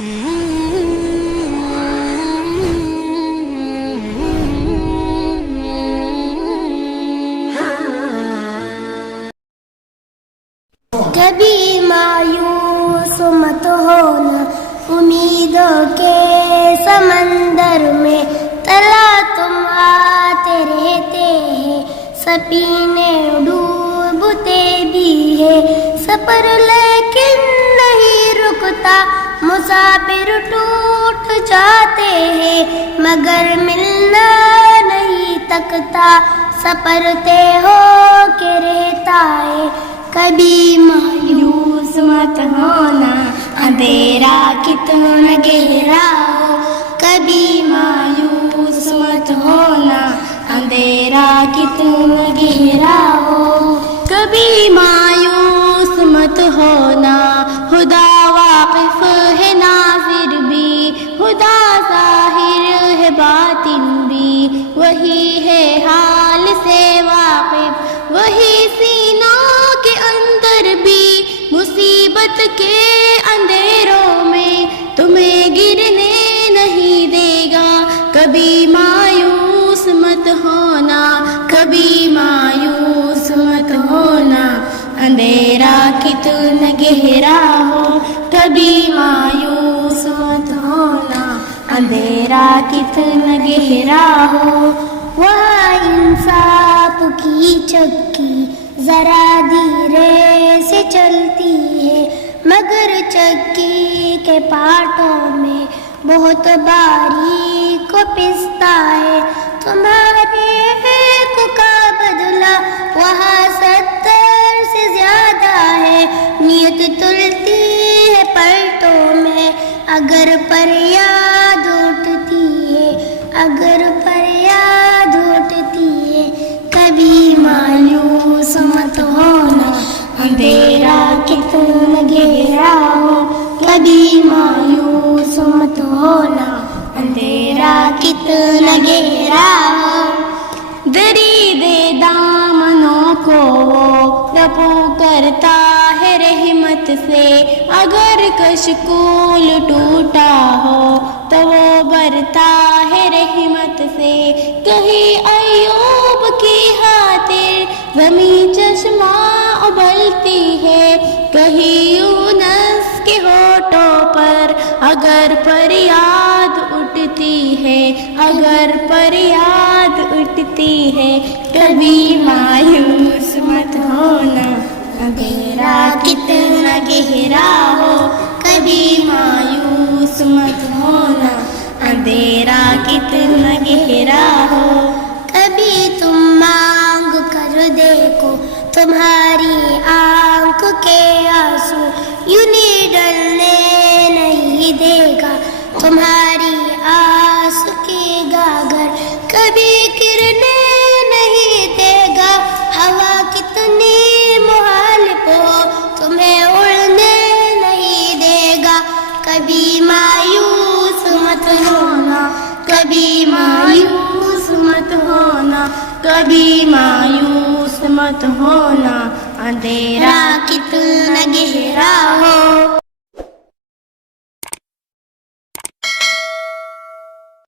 کبھی مایوس مت ہونا، امیدوں کے سمندر میں تلا تم آتے رہتے ہیں، سفینے ڈوبتے بھی ہے سفر لیکن نہیں رکتا، مسافر ٹوٹ جاتے ہیں مگر ملنا نہیں تکتا، سفر طے ہو کے رہتا ہے۔ کبھی مایوس مت ہونا، اندھیرا کتنا گہرا ہو، کبھی مایوس مت ہونا، اندھیرا کتنا گہرا ہو، کبھی مایوس مت ہونا، خدا واقف ہے ناظر بھی، خدا ظاہر ہے باطن بھی، وہی ہے حال سے واقف، وہی سینوں کے اندر بھی، مصیبت کے اندھیروں میں تمہیں گرنے نہیں دے گا، کبھی مایوس مت ہونا، کبھی مایوس مت ہونا، اندھیرا کتنا گہرا ہو، کبھی مایوس مت ہونا، اندھیرا کتنا گہرا ہو، وہاں انصاف کی چکی ذرا دھیرے سے چلتی ہے مگر چکی کے پارٹوں میں بہت باریک پستا ہے، تمہارے ایک کا بدلہ وہاں 70 سے زیادہ ہے، نیت تلتی ہے پلٹوں میں اگر فریاد اٹھتی ہے، اگر فریاد اٹھتی ہے، کبھی مایوس مت ہونا، اندھیرا کتنا گہرا ہو، کبھی مایوس مت ہونا، اندھیرا کتنا گہرا ہو، دریدے دامنوں کو وہ رفو کرتا ہے رحمت سے، اگر کشکول ٹوٹا ہو تو وہ بھرتا ہے رحمت سے، کہیں ایوب کی خاطر زمیں چشمہ ابلتی ہے، کہیں یونس کے ہونٹوں پر اگر فریاد اٹھتی ہے، اگر فریاد اٹھتی ہے، کبھی مایوس مت ہونا، اندھیرا کتنا گہرا ہو، کبھی مایوس مت ہونا، اندھیرا کتنا گہرا ہو، کبھی تم مانگ کر دیکھو تمہاری آنکھ کے آنسو یوں ڈلنے نہیں دے گا، تمہاری آس کی گاگر کبھی گرنے نہیں دے گا، ہوا کتنی مخالف ہو تمہیں اڑنے نہیں دے گا، کبھی مایوس مت ہونا، کبھی مایوس مت ہونا، کبھی مایوس مت ہونا، اندھیرا کتنا گہرا ہو۔